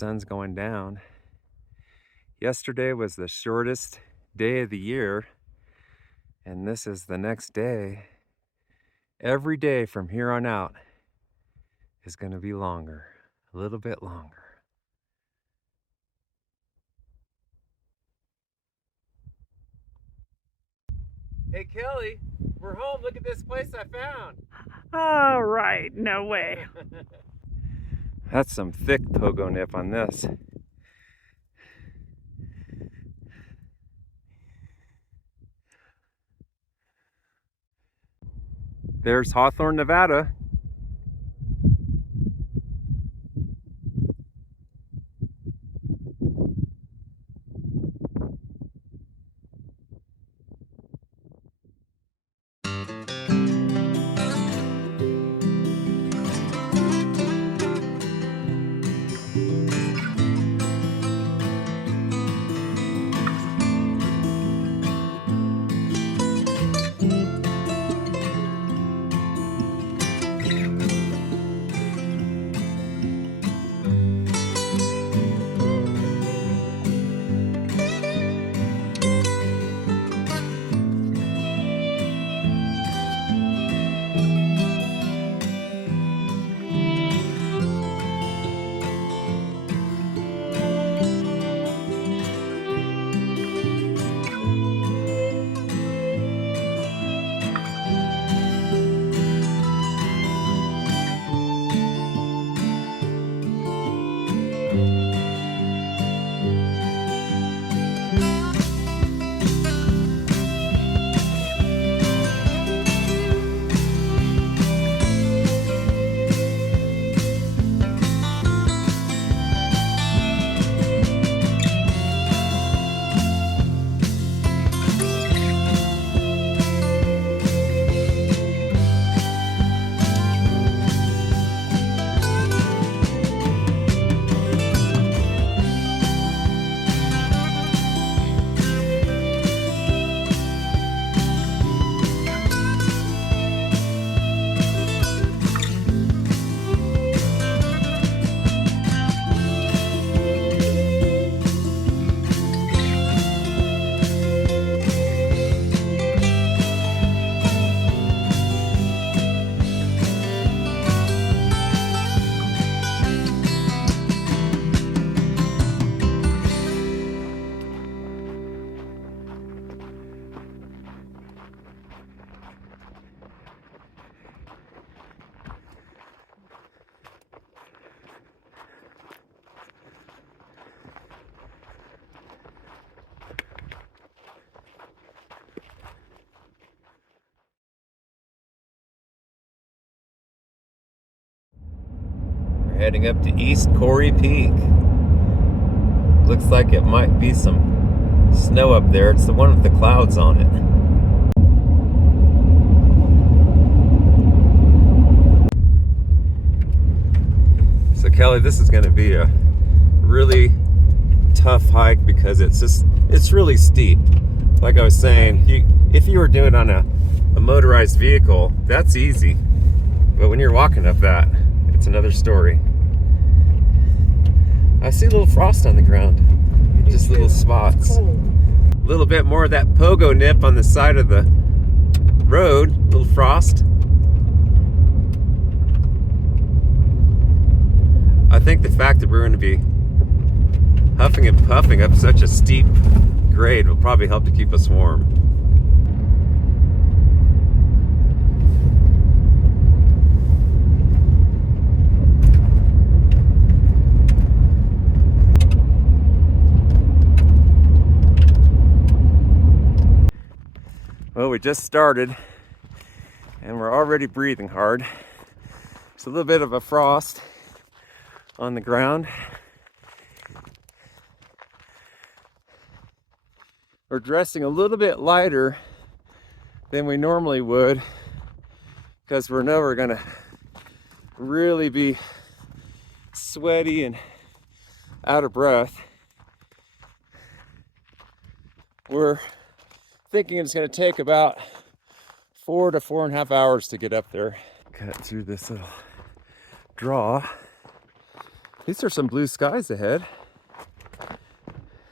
sun's going down. Yesterday was the shortest day of the year, and this is the next day. Every day from here on out is going to be longer, a little bit longer. Hey Kelly, we're home. Look at this place I found. All right, no way. That's some thick Pogonip on this. There's Hawthorne, Nevada. Heading up to East Cory Peak. Looks like it might be some snow up there. It's the one with the clouds on it. So Kelly, this is going to be a really tough hike because it's really steep. Like I was saying, if you were doing it on a motorized vehicle, that's easy. But when you're walking up that, it's another story. I see a little frost on the ground. Just little spots. A little bit more of that Pogonip on the side of the road. A little frost. I think the fact that we're going to be huffing and puffing up such a steep grade will probably help to keep us warm. Well, we just started and we're already breathing hard. There's a little bit of a frost on the ground. We're dressing a little bit lighter than we normally would because we know we're gonna really be sweaty and out of breath. We're thinking it's going to take about 4 to 4.5 hours to get up there. Cut through this little draw These are some blue skies ahead.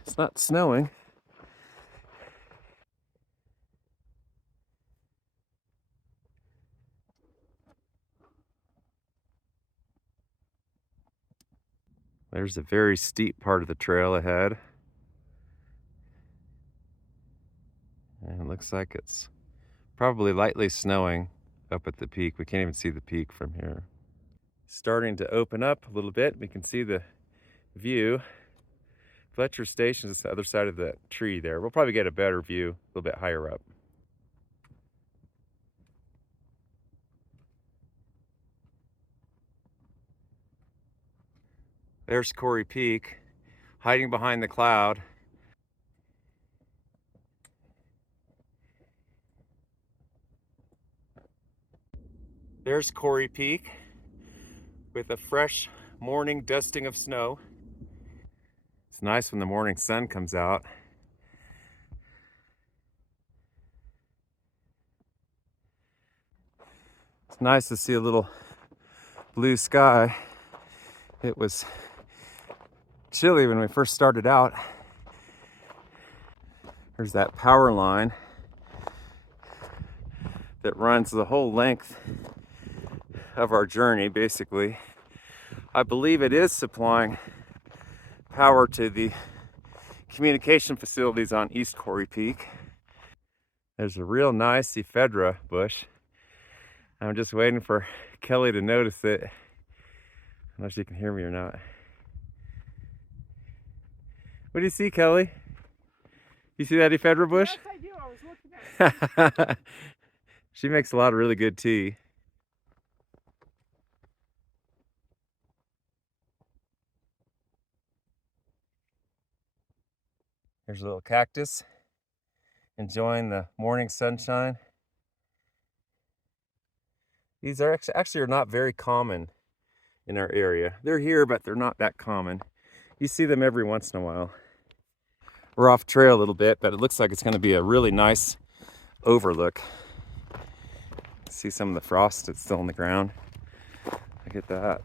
It's not snowing. There's a very steep part of the trail ahead. And it looks like it's probably lightly snowing up at the peak. We can't even see the peak from here. Starting to open up a little bit. We can see the view. Fletcher Station is the other side of the tree there. We'll probably get a better view a little bit higher up. There's Cory Peak, hiding behind the cloud. There's Cory Peak with a fresh morning dusting of snow. It's nice when the morning sun comes out. It's nice to see a little blue sky. It was chilly when we first started out. There's that power line that runs the whole length of our journey, basically. I believe it is supplying power to the communication facilities on East Cory Peak. There's a real nice ephedra bush. I'm just waiting for Kelly to notice it. I don't know if she can hear me or not. What do you see, Kelly? You see that ephedra bush? Yes, I do. I was looking at it. She makes a lot of really good tea. There's a little cactus enjoying the morning sunshine. These are actually are not very common in our area. They're here, but they're not that common. You see them every once in a while. We're off trail a little bit, but it looks like it's going to be a really nice overlook. See some of the frost that's still on the ground. Look at that.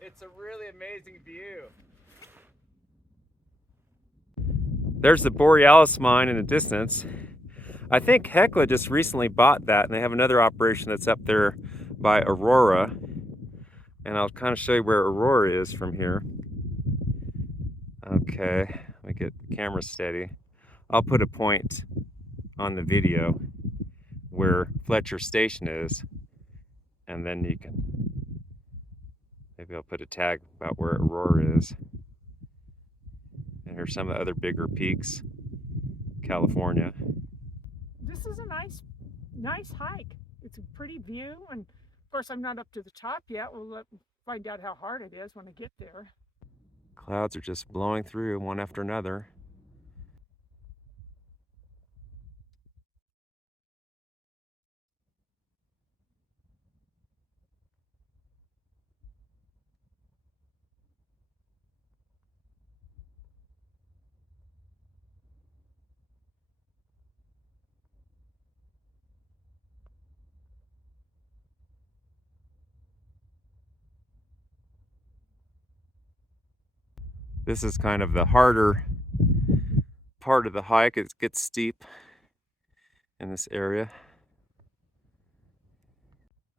It's a really amazing view. There's the Borealis mine in the distance. I think Hecla just recently bought that, and they have another operation that's up there by Aurora. And I'll kind of show you where Aurora is from here. Okay, let me get the camera steady. I'll put a point on the video where Fletcher Station is, and then you can, maybe I'll put a tag about where Aurora is. And here's some of the other bigger peaks, California. This is a nice hike. It's a pretty view, and of course I'm not up to the top yet. We'll find out how hard it is when I get there. Clouds are just blowing through one after another. This is kind of the harder part of the hike. It gets steep in this area.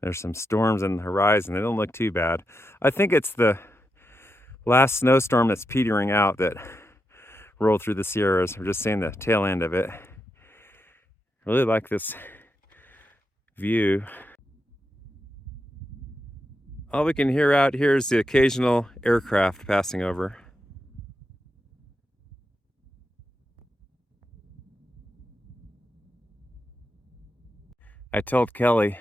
There's some storms on the horizon. They don't look too bad. I think it's the last snowstorm that's petering out that rolled through the Sierras. We're just seeing the tail end of it. I really like this view. All we can hear out here is the occasional aircraft passing over. I told Kelly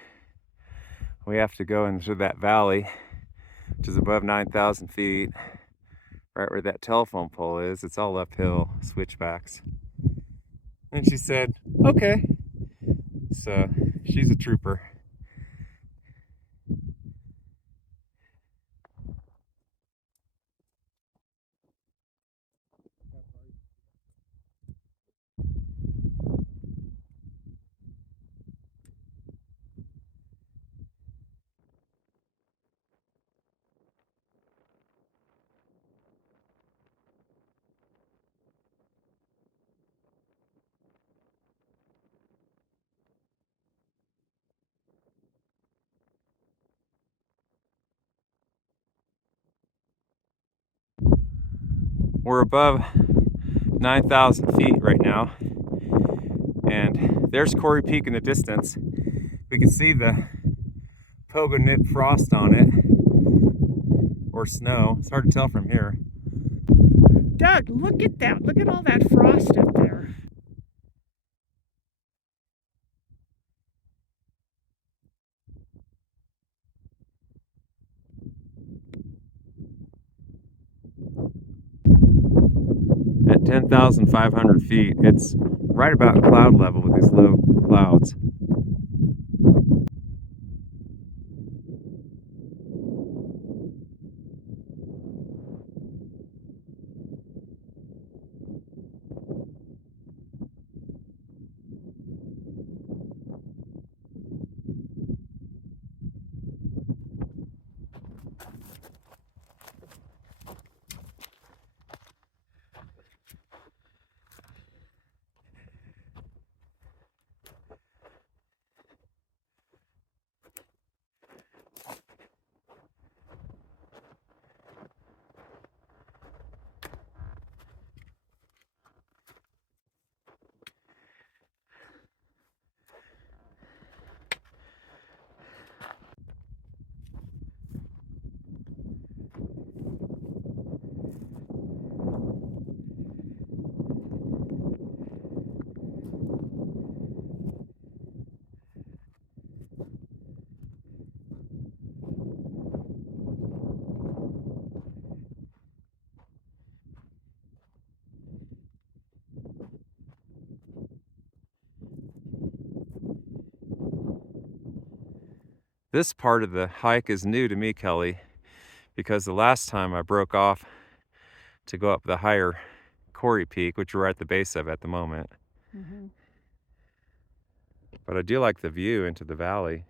we have to go into that valley, which is above 9,000 feet, right where that telephone pole is. It's all uphill, switchbacks. And she said, okay. So she's a trooper. We're above 9,000 feet right now, and there's Cory Peak in the distance. We can see the Pogonip frost on it, or snow. It's hard to tell from here. Doug, look at that. Look at all that frost up there. At 10,500 feet, it's right about cloud level with these low clouds. This part of the hike is new to me, Kelly, because the last time I broke off to go up the higher Cory Peak, which we're at the base of at the moment. But I do like the view into the valley.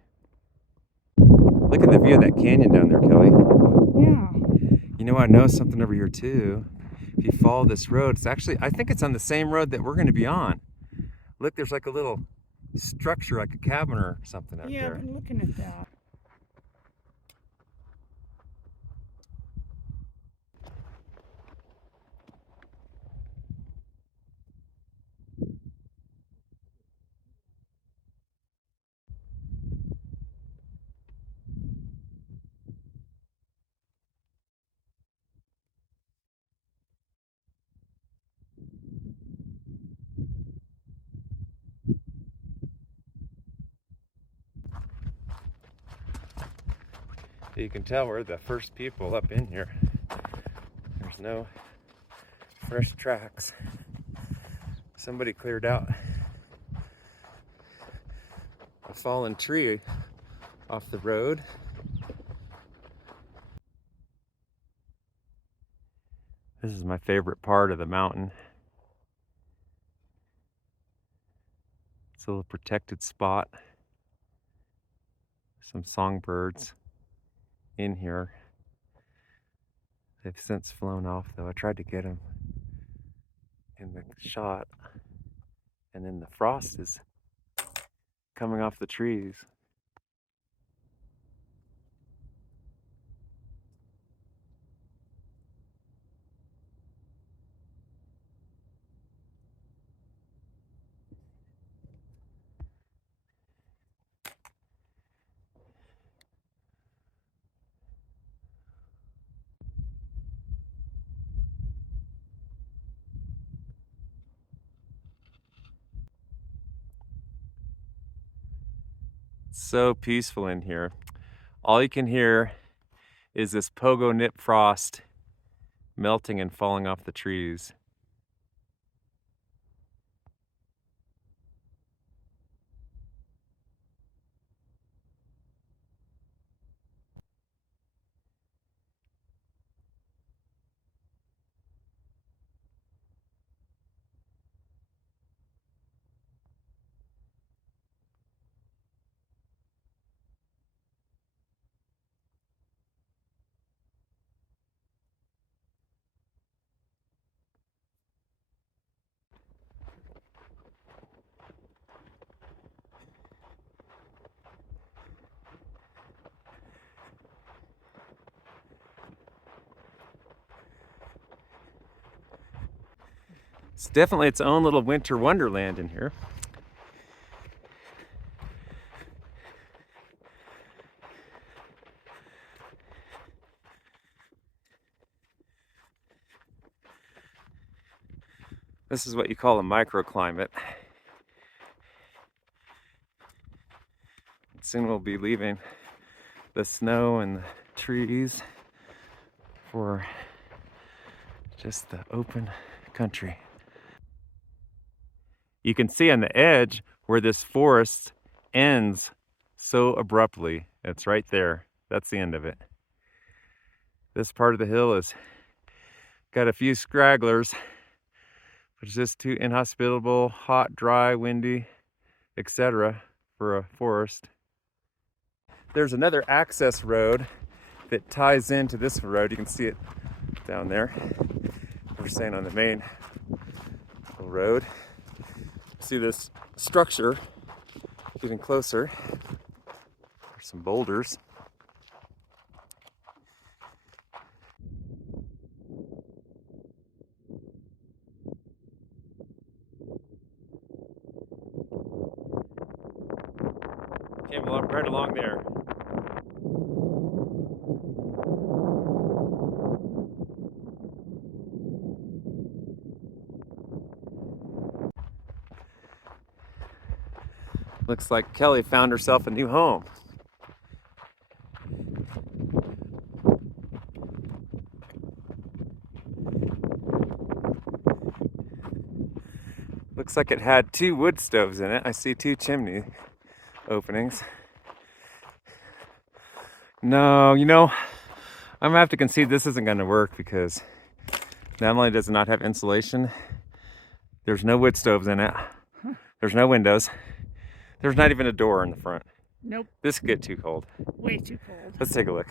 Look at the view of that canyon down there, Kelly. Yeah. You know, I know something over here too. If you follow this road, it's actually, I think it's on the same road that we're going to be on. Look, there's like a little structure, like a cabin or something out Yeah, there. I've been looking at that. You can tell we're the first people up in here. There's no fresh tracks. Somebody cleared out a fallen tree off the road. This is my favorite part of the mountain. It's a little protected spot. Some songbirds in here. They've since flown off though. I tried to get them in the shot, and then the frost is coming off the trees. So peaceful in here. All you can hear is this Pogonip frost melting and falling off the trees. It's definitely its own little winter wonderland in here. This is what you call a microclimate. Soon we'll be leaving the snow and the trees for just the open country. You can see on the edge where this forest ends so abruptly. It's right there. That's the end of it. This part of the hill has got a few stragglers, but it's just too inhospitable, hot, dry, windy, etc. for a forest. There's another access road that ties into this road. You can see it down there. We're staying on the main road. See this structure getting closer. There's some boulders. Came right along there. Looks like Kellie found herself a new home. Looks like it had 2 wood stoves in it. I see 2 chimney openings. No, you know, I'm gonna have to concede this isn't gonna work because not only does it not have insulation, there's no wood stoves in it, there's no windows, there's not even a door in the front. Nope. This could get too cold. Way too cold. Let's take a look.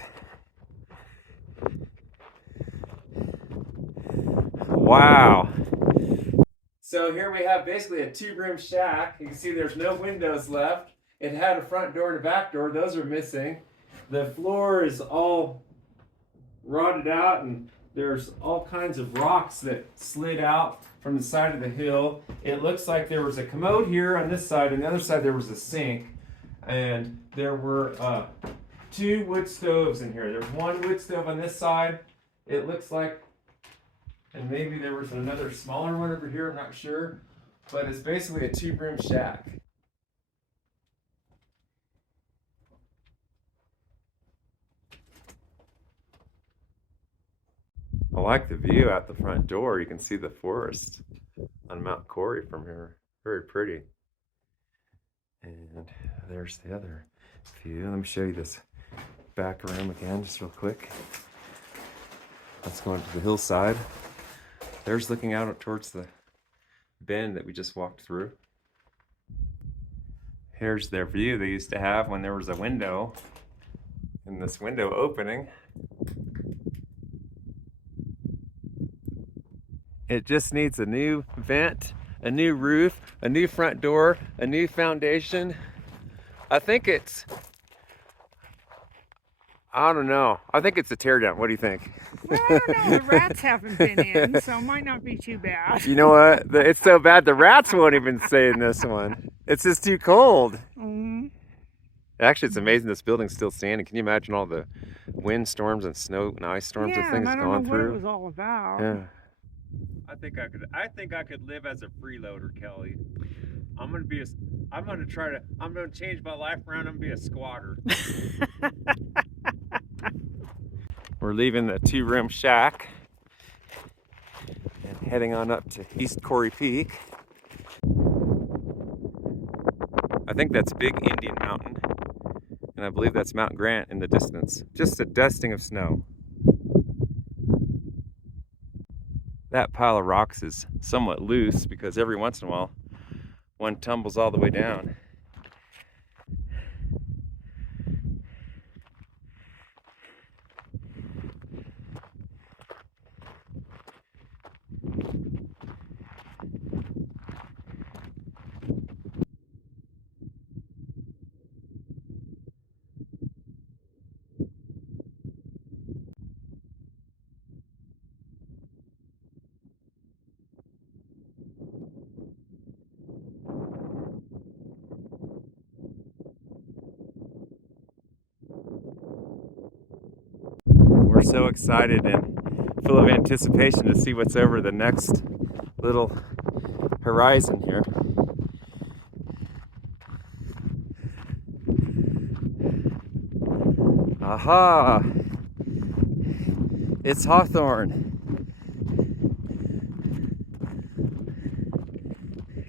Wow. So here we have basically a 2-room shack. You can see there's no windows left. It had a front door and a back door. Those are missing. The floor is all rotted out and there's all kinds of rocks that slid out from the side of the hill. It looks like there was a commode here on this side. On the other side there was a sink. And there were 2 wood stoves in here. There's 1 wood stove on this side. It looks like, and maybe there was another smaller one over here, I'm not sure. But it's basically a 2-room shack. I like the view out the front door. You can see the forest on Mount Cory from here. Very pretty. And there's the other view. Let me show you this back room again, just real quick. Let's go into the hillside. There's looking out towards the bend that we just walked through. Here's their view they used to have when there was a window in this window opening. It just needs a new vent, a new roof, a new front door, a new foundation. I think it's, I don't know. I think it's a teardown. What do you think? Well, I don't know. The rats haven't been in, so it might not be too bad. You know what? It's so bad the rats won't even stay in this one. It's just too cold. Mm-hmm. Actually, it's amazing this building's still standing. Can you imagine all the wind storms and snow and ice storms and things I don't gone know through? what it was all about. Yeah. I think I could live as a freeloader, Kellie. I'm gonna change my life around and be a squatter. We're leaving the 2-room shack and heading on up to East Cory Peak. I think that's Big Indian Mountain, and I believe that's Mount Grant in the distance. Just a dusting of snow. That pile of rocks is somewhat loose because every once in a while one tumbles all the way down. We're so excited and full of anticipation to see what's over the next little horizon here. Aha! It's Hawthorne.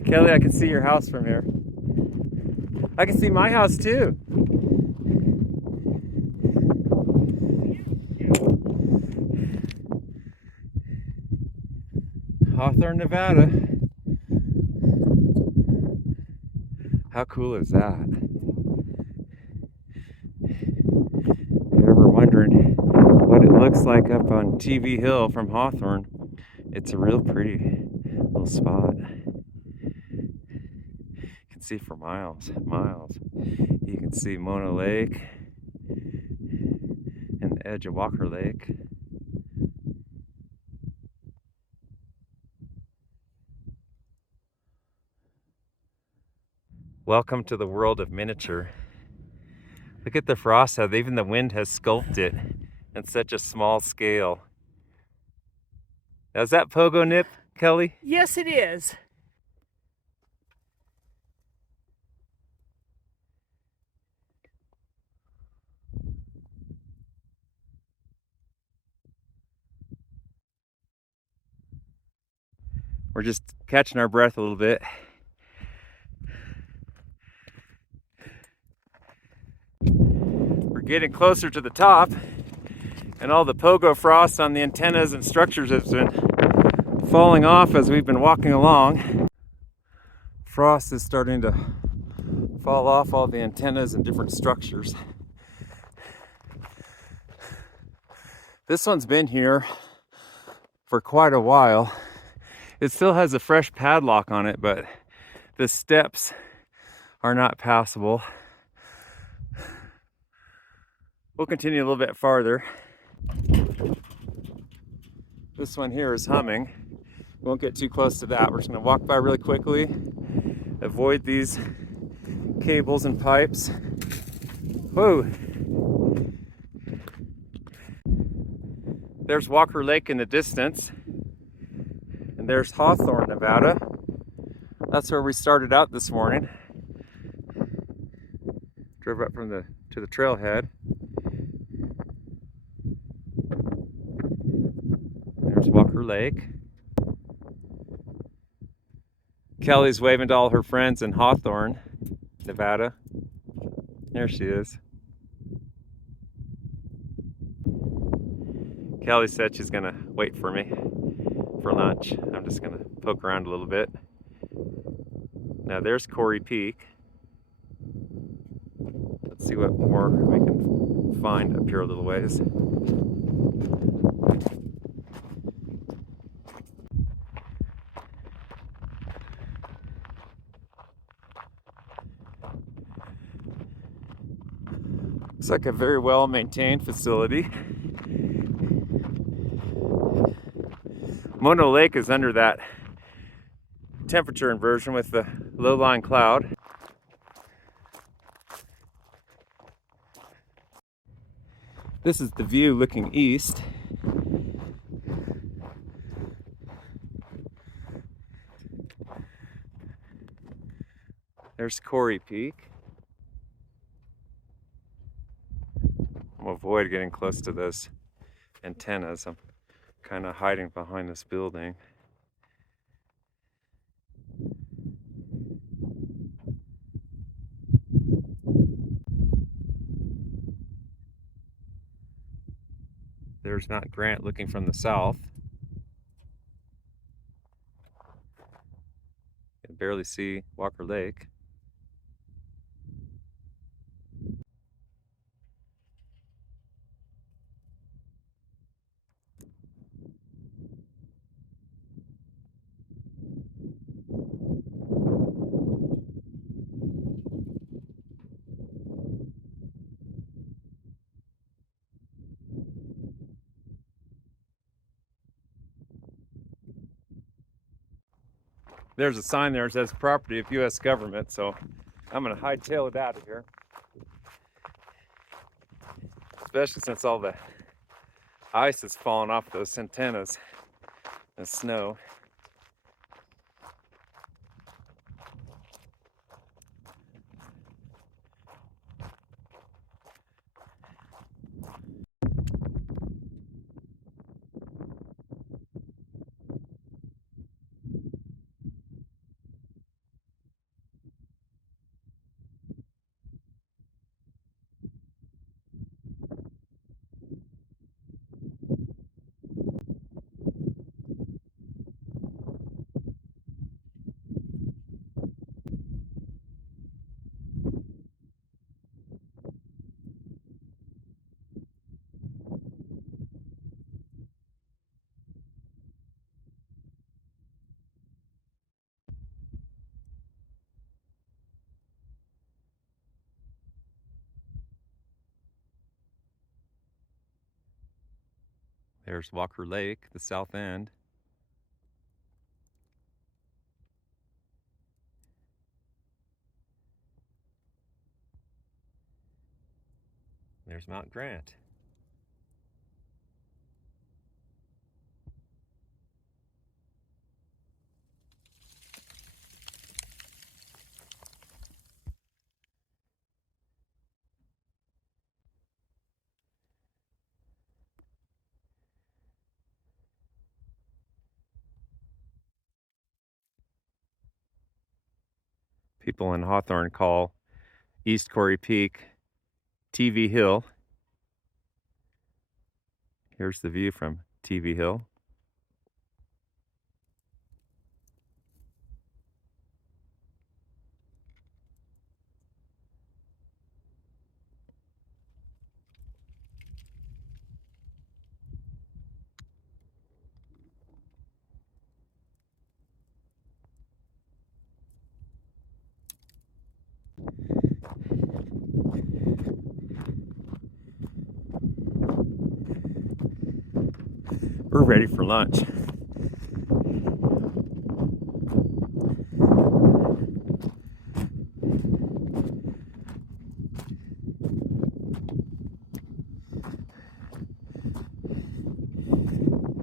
Kelly, I can see your house from here. I can see my house too. Hawthorne, Nevada. How cool is that? If you're ever wondering what it looks like up on TV Hill from Hawthorne, it's a real pretty little spot. You can see for miles, miles. You can see Mona Lake and the edge of Walker Lake. Welcome to the world of miniature. Look at the frost, how even the wind has sculpted it in such a small scale. Now, is that Pogonip, Kelly? Yes, it is. We're just catching our breath a little bit. We're getting closer to the top, and all the pogo frost on the antennas and structures has been falling off as we've been walking along. Frost is starting to fall off all the antennas and different structures. This one's been here for quite a while. It still has a fresh padlock on it, but the steps are not passable. We'll continue a little bit farther. This one here is humming. We won't get too close to that. We're just gonna walk by really quickly, avoid these cables and pipes. Whoa! There's Walker Lake in the distance. And there's Hawthorne, Nevada. That's where we started out this morning. Drove up from to the trailhead. There's Walker Lake. Kelly's waving to all her friends in Hawthorne, Nevada. There she is. Kelly said she's gonna wait for me for lunch. I'm just gonna poke around a little bit. Now there's Cory Peak. Let's see what more we can find up here a little ways. Looks like a very well maintained facility. Mona Lake is under that temperature inversion with the low-lying cloud. This is the view looking east. There's Cory Peak. I'm gonna avoid getting close to those antennas. I'm kind of hiding behind this building. There's Mount Grant looking from the south. You can barely see Walker Lake. There's a sign there that says property of U.S. government, so I'm gonna hightail it out of here. Especially since all the ice is falling off those antennas and snow. There's Walker Lake, the south end. There's Mount Grant. People in Hawthorne call East Cory Peak TV Hill. Here's the view from TV Hill. We're ready for lunch.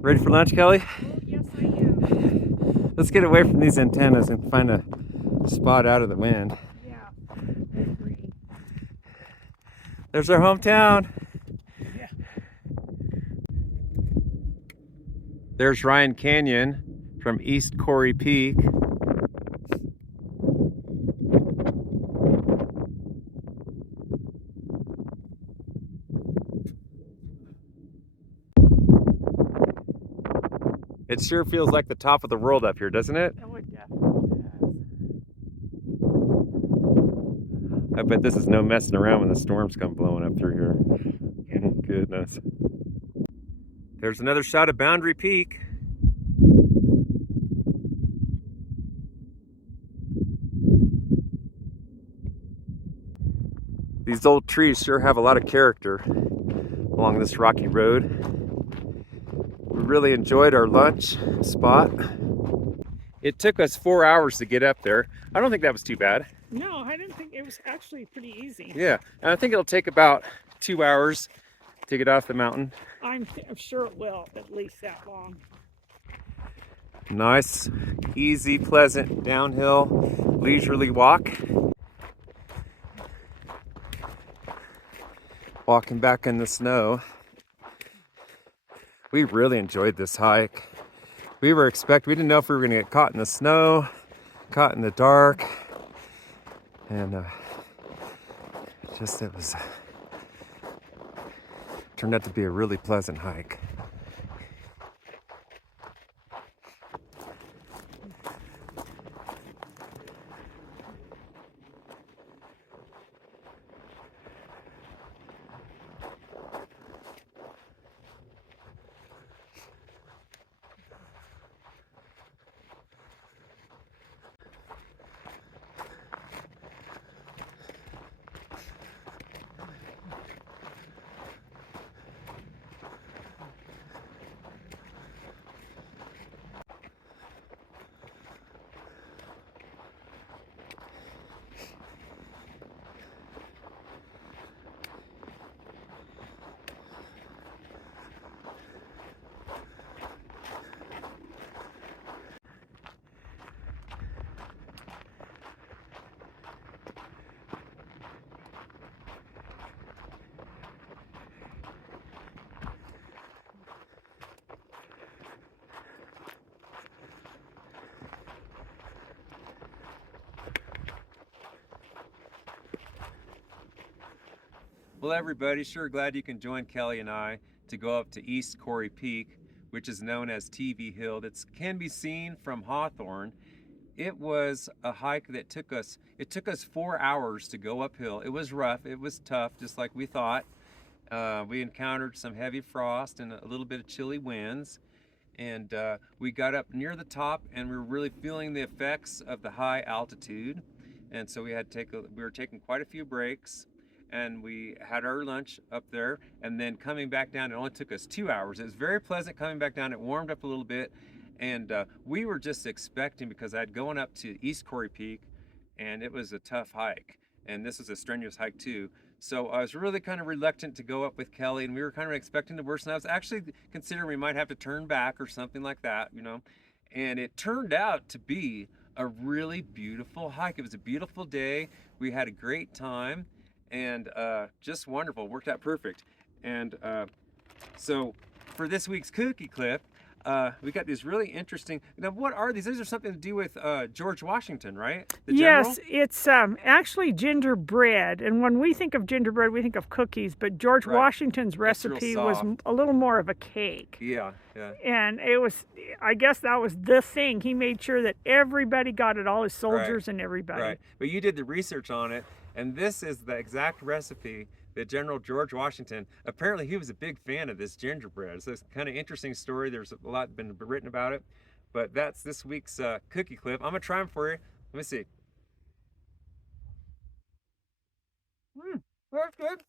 Ready for lunch, Kelly? Oh, yes, I am. Let's get away from these antennas and find a spot out of the wind. Yeah, I agree. There's our hometown. Yeah. There's Ryan Canyon from East Cory Peak. It sure feels like the top of the world up here, doesn't it? Oh, it definitely does. I bet this is no messing around when the storms come blowing up through here. Yeah. Goodness. There's another shot of Boundary Peak. These old trees sure have a lot of character along this rocky road. We really enjoyed our lunch spot. It took us 4 hours to get up there. I don't think that was too bad. No, I didn't think it was actually pretty easy. Yeah, and I think it'll take about 2 hours to get off the mountain. I'm sure it will, at least that long. Nice, easy, pleasant, downhill, leisurely walk. Walking back in the snow. We really enjoyed this hike. We didn't know if we were gonna get caught in the snow, caught in the dark, and turned out to be a really pleasant hike. Well, everybody, sure glad you can join Kelly and I to go up to East Cory Peak, which is known as TV Hill. It can be seen from Hawthorne. It was a hike that it took us 4 hours to go uphill. It was rough, it was tough, just like we thought. We encountered some heavy frost and a little bit of chilly winds. And we got up near the top and we were really feeling the effects of the high altitude. And so we were taking quite a few breaks, and we had our lunch up there, and then coming back down, it only took us 2 hours. It was very pleasant coming back down. It warmed up a little bit, and we were just expecting, because I'd gone up to East Cory Peak and it was a tough hike, and this was a strenuous hike too. So I was really kind of reluctant to go up with Kelly, and we were kind of expecting the worst. And I was actually considering we might have to turn back or something like that, you know. And it turned out to be a really beautiful hike. It was a beautiful day. We had a great time, and just wonderful. Worked out perfect. And so for this week's cookie clip, we got these really interesting. Now, what are these? These are something to do with George Washington, right? The general? Yes, it's actually gingerbread. And when we think of gingerbread, we think of cookies. But George Right. Washington's That's real recipe was soft. a little more of a cake. Yeah, yeah. And it was, I guess that was the thing. He made sure that everybody got it, all his soldiers and everybody. Right. But you did the research on it, and this is the exact recipe that General George Washington, apparently he was a big fan of this gingerbread. So it's kind of interesting story. There's a lot been written about it. But that's this week's cookie clip. I'm going to try them for you. Let me see. That's good.